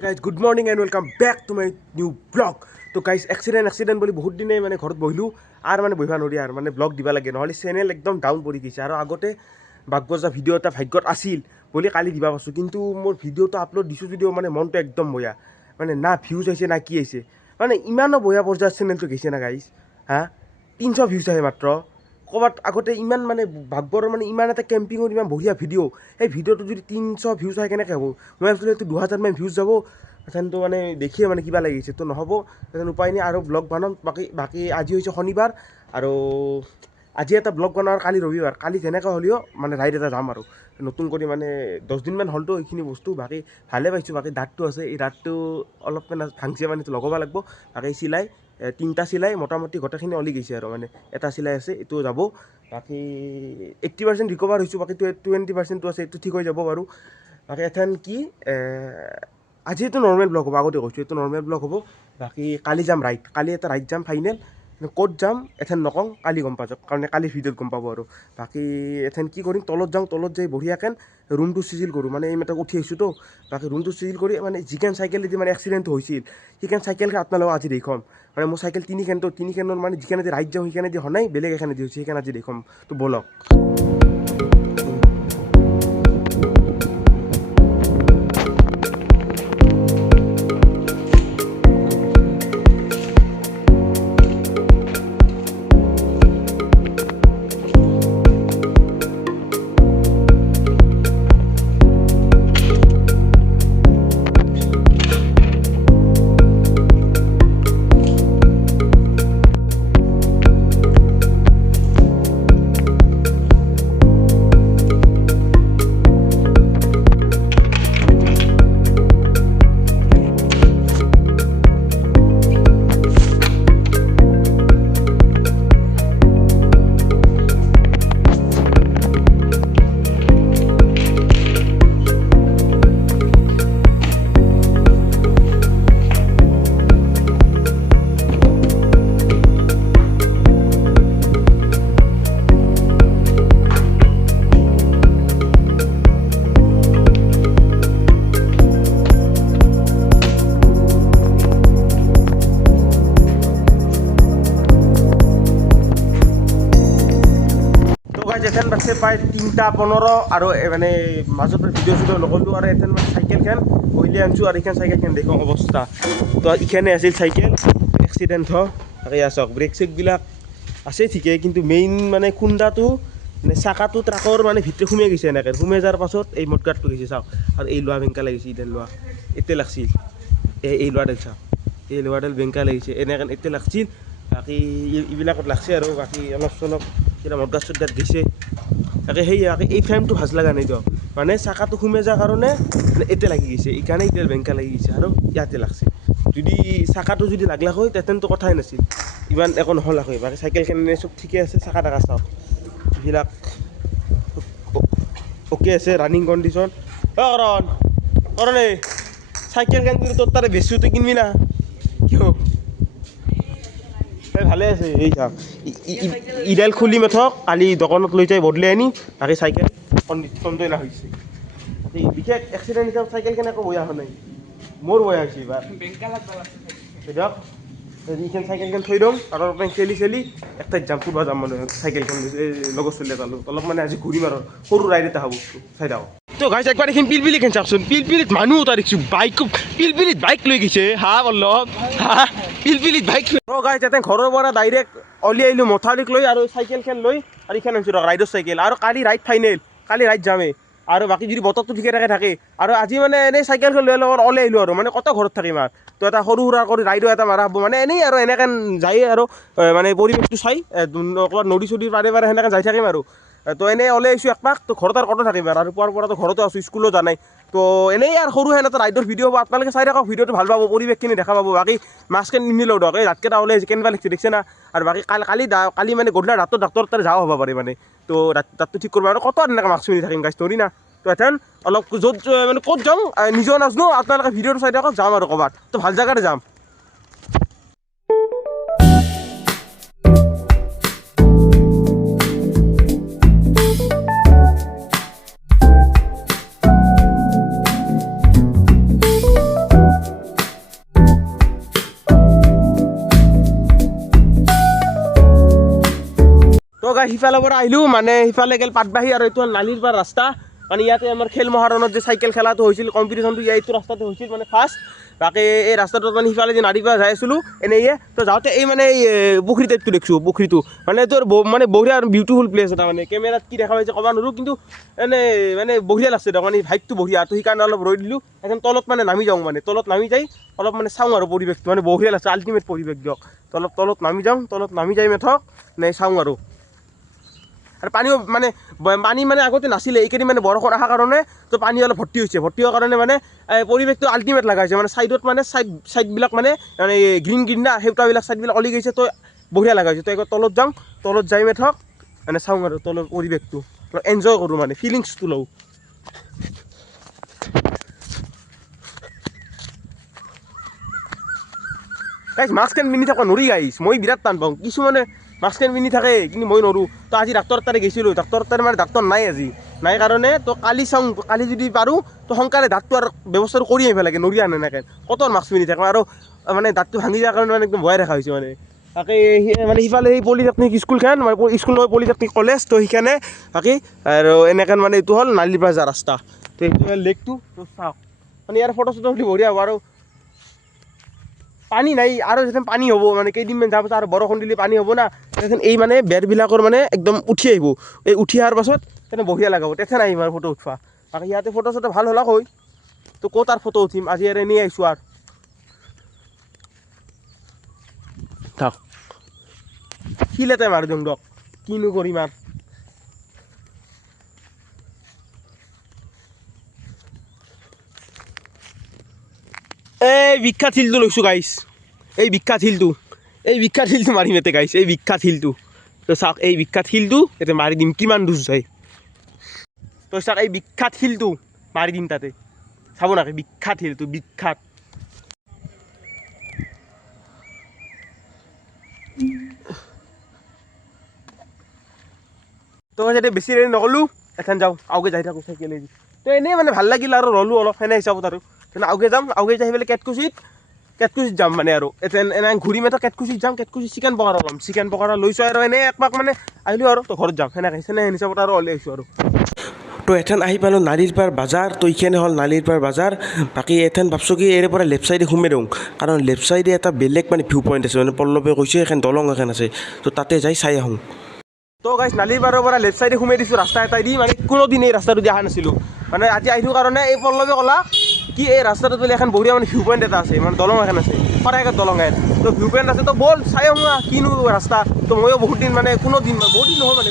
Guys, good morning and welcome back to my new vlog. তো guys accident বুলি বহুত দিনে মানে ঘৰত বহিলোঁ আৰু মানে বহিব নোৱাৰি আৰু মানে ব্লগ দিব লাগে নহ'লে চেনেল একদম ডাউন পৰি গৈছে আৰু আগতে বাগবজা ভিডিঅ' এটা ভাগ্যত আছিল বুলি কালি দিবা পাইছোঁ কিন্তু মোৰ ভিডিঅ'টো আপলোড দিছোঁ যদিও মানে মনটো একদম বয়া মানে না ভিউজ আহিছে না কি আহিছে মানে ইমানো বয়া পৰ্যায়ৰ চেনেলটো গৈছে না গাইজ হা 300 ভিউজ আহে মাত্ৰ ক'ৰবাত আগতে ইমান মানে বাগবৰৰ মানে ইমান এটা কেম্পিঙৰ ইমান বঢ়িয়া ভিডিঅ' সেই ভিডিঅ'টো যদি 300 ভিউজ হয় কেনেকৈ হ'ব মই ভাবিছিলোঁ এইটো 2000 মান ভিউজ যাব এথেনটো মানে দেখিয়ে মানে কিবা লাগিছে তো নহ'ব এথেন উপায় নাই আৰু ব্লগ বনাম বাকী আজি হৈছে শনিবাৰ আৰু আজি এটা ব্লগ বনাওঁ কালি ৰবিবাৰ কালি যেনেকৈ হ'লেও মানে ৰাইড এটা যাম আৰু নতুন কৰি মানে 10 দিনমান হ'লতো এইখিনি বস্তু বাকী ভালে পাইছোঁ বাকী দাঁতটো আছে এই দাঁতটো অলপ মানে ভাংছে মানে লগাব লাগিব বাকী চিলাই 3টা চিলাই মোটামুটি গোটেইখিনি অলি গৈছে আৰু মানে এটা চিলাই আছে এইটো যাব বাকী 80% ৰিকভাৰ হৈছোঁ বাকী 20%টো আছে এইটো ঠিক হৈ যাব বাৰু বাকী এথেন কি আজি এইটো নৰ্মেল ব্লগ হ'ব আগতে কৈছোঁ এইটো নৰ্মেল ব্লগ হ'ব বাকী কালি যাম ৰাইড কালি এটা ৰাইড যাম ফাইনেল ক'ত যাম এথেন নকওঁ কালি গম পাব কাৰণ কালি ভিডিঅ'ত গম পাব আৰু বাকী এথেন কি কৰিম তলত যাওঁ তলত যাই বঢ়িয়াকৈ ৰুমটো চিজিল কৰোঁ মানে এই মাত্ৰ উঠি আহিছোঁতো বাকী ৰুমটো চিজিল কৰি মানে যিখন চাইকেলেদি মানে এক্সিডেণ্টটো হৈছিল সেইখন চাইকেলখন আপোনালোকক আজি দেখুৱাম মানে মোৰ চাইকেল তিনিখনৰ মানে যিখনেদি ৰাইড যাওঁ সেইখনেদি হোৱা নাই বেলেগ এখনেদি হৈছে সেইখন আজি দেখুৱাম তো ব'লক এথেন বাছে প্ৰায় 3:15 আৰু মানে মাজত ভিডিঅ' চিডিঅ' নকৰিলোঁ আৰু এথেন মানে চাইকেলখন বহিলে আনিছোঁ আৰু এইখন চাইকেলখন দেখোঁ অৱস্থা তো এইখনে আছিল চাইকেল এক্সিডেণ্ট হয় তাকে চাওক ব্ৰেক চেকবিলাক আছে ঠিকেই কিন্তু মেইন মানে খুন্দাটো মানে চাকাটো ট্ৰাকৰ মানে ভিতৰত সোমাই গৈছে এনেকৈ সোমাই যোৱাৰ পাছত এই মটগাৰ্ডটো গৈছে চাওক আৰু এই লোৱা বেংকা লাগিছে ইডাল লোৱা এতিয়া লাগছিল এই লোৱাডাল চাওক এই লোৱাডাল বেংকা লাগিছে এনেকৈ এতিয়া লাগছিল বাকী এইবিলাকত লাগছে আৰু বাকী অলপ চলপ কিবা মটগাৰ্ড চটগাৰ্ড গৈছে তাকে সেই এই ফ্ৰেমটো ভাজ লগা নাই দিয়ক মানে চাকাটো সোমাই যোৱাৰ কাৰণে এতিয়া লাগি গৈছে এইকাৰণে এতিয়া বেংকা লাগি গৈছে আৰু ইয়াতে লাগছে যদি চাকাটো যদি লাগলাক হয় তেতিয়াতো কথাই নাছিল ইমান একো নহ'লাক হয় বাকী চাইকেলখন চব ঠিকে আছে চাকা টাকা চাওক এইবিলাক অ'কে আছে ৰানিং কণ্ডিশ্যন কৰণ চাইকেলখন যদি তোৰ তাৰে বেছিও তই কিনবি না কিয় ভালে আছে এই চাওক ইডাল খুলি মেথক কালি দোকানত লৈ যাই বদলাই আনি বাকী চাইকেল কণ্ডিশ্যনটোৱে হৈছে বিশেষ এক্সিডেণ্ট হিচাপে চাইকেল কেনেকৈ বয়া হোৱা নাই মোৰ বয়া হৈছে এইবাৰ দিয়ক এইখন চাইকেলখন থৈ দিওঁ আৰু অলপমান চেলি একটাই যাম ফুৰিব যাম মানে চাইকেলখন লগৰ চলি এটা অলপ মানে আজি ঘূৰিম আৰু সৰু ৰাইড এটা হ'ব চাই যাওঁ তো গাইছ একবাৰ এইখিনি পিলপিলিখন চাওকচোন পিলপিলিত মানুহ এটা দেখিছোঁ পিলপিলিত বাইক লৈ গৈছে হা বল্লভ হা পিলপিলিত বাইক লৈ গাইছ এতিয়া ঘৰৰ পৰা ডাইৰেক্ট উলিয়াই আহিলোঁ মথাউৰিক লৈ আৰু চাইকেলখন লৈ আৰু এইখন আনিছোঁ ৰাইডৰ চাইকেল আৰু কালি ৰাইড ফাইনেল কালি ৰাইড যামেই আৰু বাকী যদি বতৰটো ঠিকে থাকে আৰু আজি মানে এনেই চাইকেলখন লৈ লগত ওলাই আহিলোঁ আৰু মানে কত ঘৰত থাকিম আৰু তো এটা সৰু সুৰা কৰি ৰাইডো এটা মাৰা হ'ব মানে এনেই আৰু এনেকৈ যাই আৰু মানে পৰিৱেশটো চাই ক'ৰবাত নদী চদীৰ পাৰে সেনেকৈ যাই থাকিম আৰু তো এনেই ওলাই আহিছোঁ একপাক তো ঘৰত আৰু কত থাকিম আৰু পুৱাৰ পৰাতো ঘৰতে আছোঁ স্কুলো জানাই তো এনেই আৰু সৰু সেনে এটা ৰাইডৰ ভিডিঅ' হ'ব আপোনালোকে চাই থাকক ভিডিঅ'টো ভাল পাব পৰিৱেশখিনি দেখা পাব বাকী মাছখন নিনিলেও দিয়ক এই ৰাতকেইটা ওলাই আহিছে কেনেকুৱা লাগিছে দেখিছে না আৰু বাকী কালি মানে গধূলি ডাক্তৰ তাতে যাওঁ হ'ব পাৰে মানে তো দাঁতটো ঠিক কৰিব আৰু কত এনেকৈ মাস্ক পিন্ধি থাকিম গাইছ ধৰি না তো এথেন অলপ য'ত মানে ক'ত যাওঁ নিজেও নাজানো আপোনালোকে ভিডিঅ'টো চাই থাকক যাম আৰু ক'ৰবাত তো ভাল জেগাতে যাম গাইছ সিফালৰ পৰা আহিলোঁ মানে সিফালে গেল পাটবাহী আৰু এইটো নালিৰ পৰা ৰাস্তা মানে ইয়াতে আমাৰ খেল মহাৰণত যে চাইকেল খেলাটো হৈছিল কম্পিটিশ্যনটো এইটো ৰাস্তাতে হৈছিল মানে ফাৰ্ষ্ট বাকী এই ৰাস্তাটোত মানে সিফালে যে নাৰীৰ পৰা যাই আছিলোঁ এনেয়ে তো যাওঁতে এই মানে এই পুখুৰী টাইপটো দেখিছোঁ পুখুৰীটো মানে তোৰ মানে বঢ়িয়া আৰু বিউটিফুল প্লেচ এটা মানে কেমেৰাত কি দেখা পাইছে ক'ব নোৱাৰোঁ কিন্তু এনে মানে বঢ়িয়া লাগছে দিয়ক মানে ভাইবটো বঢ়িয়া তো সেইকাৰণে অলপ ৰৈ দিলোঁ এখন তলত মানে নামি যাওঁ মানে তলত নামি যাই অলপ মানে চাওঁ আৰু পৰিৱেশটো মানে বঢ়িয়া লাগছে আল্টিমেট পৰিৱেশ দিয়ক তলত নামি যাওঁ তলত নামি যাই মেথক নে চাওঁ আৰু পানীও মানে পানী মানে আগতে নাছিলে এইকেইদিন মানে বৰষুণ অহাৰ কাৰণে তো পানী অলপ ভৰ্তি হৈছে ভৰ্তি হোৱাৰ কাৰণে মানে পৰিৱেশটো আল্টিমেট লগা হৈছে মানে চাইডত মানে চাইডবিলাক মানে গ্ৰীণ গ্ৰীণ না সেউতাবিলাক চাইডবিলাক অলি গৈছে তো বঢ়িয়া লগা হৈছে তো একবাৰ তলত যাওঁ তলত যাই মেথক মানে চাওঁ আৰু তলৰ পৰিৱেশটো অলপ এনজয় কৰোঁ মানে ফিলিংছটো লওঁ গাইছ মাস্ক পিন্ধি থাকিব নোৱাৰি গাইছ মই বিৰাট টান পাওঁ কিছুমানে মাস্ক পিন্ধি থাকে কিন্তু মই নোৱাৰোঁ তো আজি ডাক্তৰ তাতে গৈছিলোঁ ডাক্তৰ তাতে মানে ডাক্তৰ নাই আজি নাই কাৰণে তো কালি চাওঁ কালি যদি পাৰোঁ তো সোনকালে দাঁতটো আৰু ব্যৱস্থাটো কৰি আহিব লাগে নৰি আনে এনেকৈ কত মাস্ক পিন্ধি থাকে আৰু মানে দাঁতটো ভাঙি যোৱাৰ কাৰণে মানে একদম ভয় দেখা হৈছে মানে তাকে মানে সিফালে সেই পলিটেকনিক স্কুলখন মানে স্কুল নহয় পলিটেকনিক কলেজ তো সেইকাৰণে বাকী আৰু এনেকৈ মানে এইটো হ'ল নালিৰ পৰা যোৱা ৰাস্তা তো এইটো হ'ল লেকটো তো চাওক মানে ইয়াৰ ফটো চটো উঠি বঢ়িয়া হ'ব আৰু পানী নাই আৰু যেতিয়া পানী হ'ব মানে কেইদিনমান যোৱাৰ পাছত আৰু বৰষুণ দিলে পানী হ'ব না তেতিয়া এই মানে বেৰবিলাকৰ মানে একদম উঠি আহিব এই উঠি অহাৰ পাছত তেনে বঢ়িয়া লগাব তেতিয়া নাহিম আৰু ফটো উঠবা বাকী ইয়াতে ফটো চটো ভাল হ'লা কৈ তো ক'ত আৰু ফটো উঠিম আজি আৰু এনেই আহিছোঁ আৰু থাক শিলতে মাৰি দিওঁ দক কিনো কৰিম আৰু এই বিখ্যাত শিলটো লৈছোঁ গাইছ এই বিখ্যাত শিলটো মাৰিম এতে গাইছ এই বিখ্যাত শিলটো তো চাওক এই বিখ্যাত শিলটো এতে মাৰি দিম কিমান দূৰ যায় তো চাওক এই বিখ্যাত শিলটো মাৰি দিম তাতে চাব নাকে বিখ্যাত শিলটো বিখ্যাত তো যাতে বেছি দেৰি নক'লোঁ এখন যাওঁ আগে যাই থাকোঁ চাইকেলেদি তো এনেই মানে ভাল লাগিল আৰু ৰ'লোঁ অলপ সেনে হিচাপত আৰু তেনে আগে যাম আগে যাই পেলাই কেটকুচিত যাম মানে আৰু এনে ঘূৰি মেথা কেটকুচিত যাম কেটকুচিত চিকেন পকৰা ল'ম চিকেন পকৰা লৈছোঁ আৰু এনেই একপাক মানে আহিলোঁ আৰু তো ঘৰত যাম সেনেকৈ সেনে হিচাপত আৰু ওলাই আহিছোঁ আৰু তো এথেন আহি পালোঁ নালিৰ পাৰ বাজাৰ তো এইখানে হ'ল নালিৰ পাৰ বাজাৰ বাকী এথেন ভাবছোঁ কি এৰে পৰা লেফ্ট চাইডে সোমাই দিওঁ কাৰণ লেফ্ট চাইডে এটা বেলেগ মানে ভিউ পইণ্ট আছে মানে পল্লৱে কৈছে এখন দলং এখন আছে তো তাতে যাই চাই আহোঁ তো গাইছ নালিৰ পাৰৰ পৰা লেফ্ট চাইডে সোমাই দিছোঁ ৰাস্তা এটাই দি মানে কোনোদিন এই ৰাস্তাটো দি অহা নাছিলোঁ মানে আজি আহিলোঁ কাৰণে এই পল্লৱে ক'লা কি এই ৰাস্তাটোত বোলে এখন বঢ়িয়া মানে ভিউ পইণ্ট এটা আছে মানে দলং এখন আছে শৰাইঘাট দলং এখন তো ভিউ পইণ্ট আছে তো ব'ল চাই আহোঁ কিনো ৰাস্তা তো ময়ো বহুত দিন মানে বহুত দিন নহয় মানে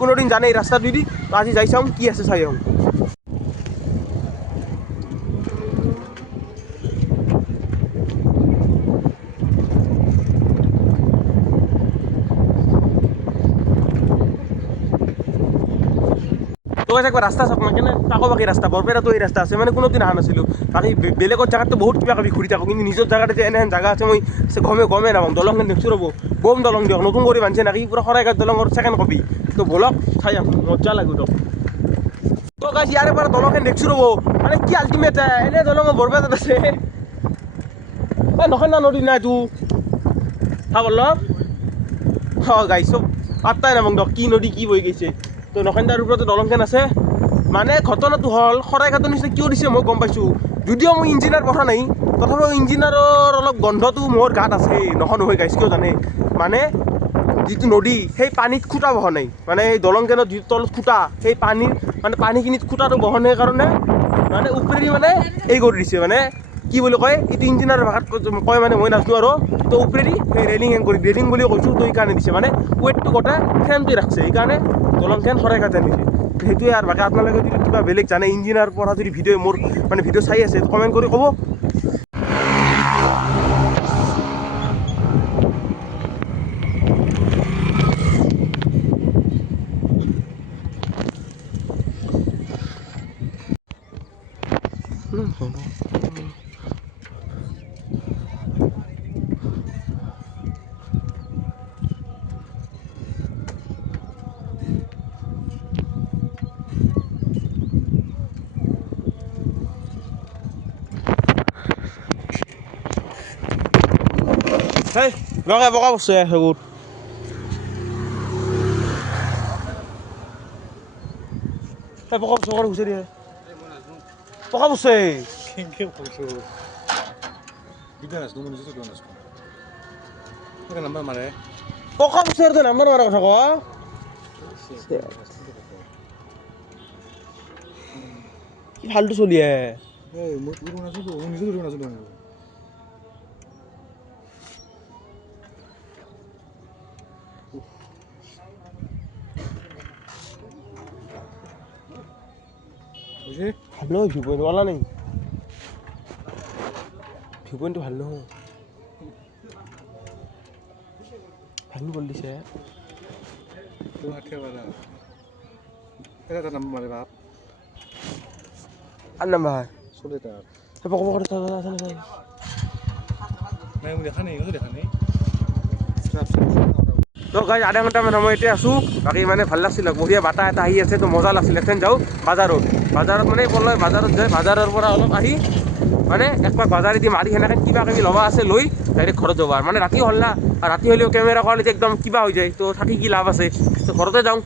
কোনোদিন জানে এই ৰাস্তাটো দি তো আজি যাই চাওঁ কি আছে চাই আহোঁ তো একবাৰ ৰাস্তা চাওক মানে কেনে তাকো বাকী ৰাস্তা বৰপেটাতো এই ৰাস্তা আছে মানে কোনোদিন অহা নাছিলোঁ বাকী বেলেগৰ জেগাততো বহুত কিবা কিবি ঘূৰি থাকোঁ কিন্তু নিজৰ জেগাতে যে এনেহেন জেগা আছে মই গমেই নাপাওঁ দলংখন দেখিছোঁ ৰ'ব বম দলং দিয়ক নতুন কৰি বান্ধছে নাকি পূৰা শৰাইঘাট দলঙৰ ছেকেণ্ড কপি তো ব'লক চাই আহোঁ মজা লাগিব দিয়ক তো গাইছ ইয়াৰে পৰা দলংখন দেখিছোঁ ৰ'ব মানে কি আল্টিমেট এনে দলং বৰপেটাত আছে নহয় না নদী নাই তোৰ হা বল্লভ অঁ গাইছ চব পাত্তাই নাপাওঁ দিয়ক কি নদী কি বৈ গৈছে তো নখেন্দাৰ ওপৰতো দলংখন আছে মানে ঘটনাটো হ'ল শৰাইঘাটৰ নিচিনা কিয় দিছে মই গম পাইছোঁ যদিও মই ইঞ্জিনিয়াৰ পঢ়া নাই তথাপিও ইঞ্জিনিয়াৰৰ অলপ গন্ধটো মোৰ গাত আছে নহয় গাইছ কিয় জানে মানে যিটো নদী সেই পানীত খুটা বহা নাই মানে সেই দলংখনত যিটো তলত খুটা সেই পানীখিনিত খুটাটো বহনাৰ কাৰণে মানে ওপৰেদি মানে এই কৰি দিছে মানে কি বুলি কয় এইটো ইঞ্জিনিয়াৰ ভাষাত কয় মানে মই নাজানো আৰু তো ওপৰেদি সেই ৰেলিং বুলি কৈছোঁ তো সেইকাৰণে দিছে মানে ৱেটটো গোটেই ফ্ৰেমটোৱে ৰাখছে সেইকাৰণে দলংখন শৰাইঘাট আনিছে সেইটোৱে আৰু বাকী আপোনালোকে যদি কিবা বেলেগ জানে ইঞ্জিনিয়াৰ পঢ়া যদি ভিডিঅ' মোৰ মানে ভিডিঅ' চাই আছে কমেণ্ট কৰি ক'ব সেই লগে বকা বস্তু সেইবোৰ তাই পকা বস্তু করে ঘুষে দিয়ে পকা বসছে কেনেকৈ কৈছোঁ দিবা নাচো মই নিজে দিব নাচো তোকে নাম্বাৰ মাৰে পকা বস্তু আৰু তই নাম্বাৰ মাৰা কথা কোৱা কি ফাল্টু চলি আহে এই মই দিব নাচো মই নিজে দিব নাচো বুঝি ভাল নহয় ভিউ পইণ্ট ওলা নাই ভিউ পইণ্টটো ভাল নহয় ভাঙি কৰি দিছে তোৰ আঠে বাৰা এটা নাম্বাৰ মাৰে বাপ আর নাম্বার হয় চলে তার পকা পকা আছে নাই মই দেখা নাই তো গাইজ আধা ঘণ্টামান সময় এতিয়া আছোঁ বাকী মানে ভাল লাগছিল বঢ়িয়া বাটা এটা আহি আছে তো মজা লাগছিল এখন যাওঁ বাজাৰত মানে ক'লৈ বাজাৰত যায় বাজাৰৰ পৰা অলপ আহি মানে একবাৰ বাজাৰেদি মাৰি সেনেকৈ কিবা কিবি ল'বা আছে লৈ ডাইৰেক্ট ঘৰত যাব আৰু মানে ৰাতি হ'ল না আৰু ৰাতি হ'লেও কেমেৰা কোৱালিটি একদম কিবা হৈ যায় তো থাকি কি লাভ আছে তো ঘৰতে যাওঁ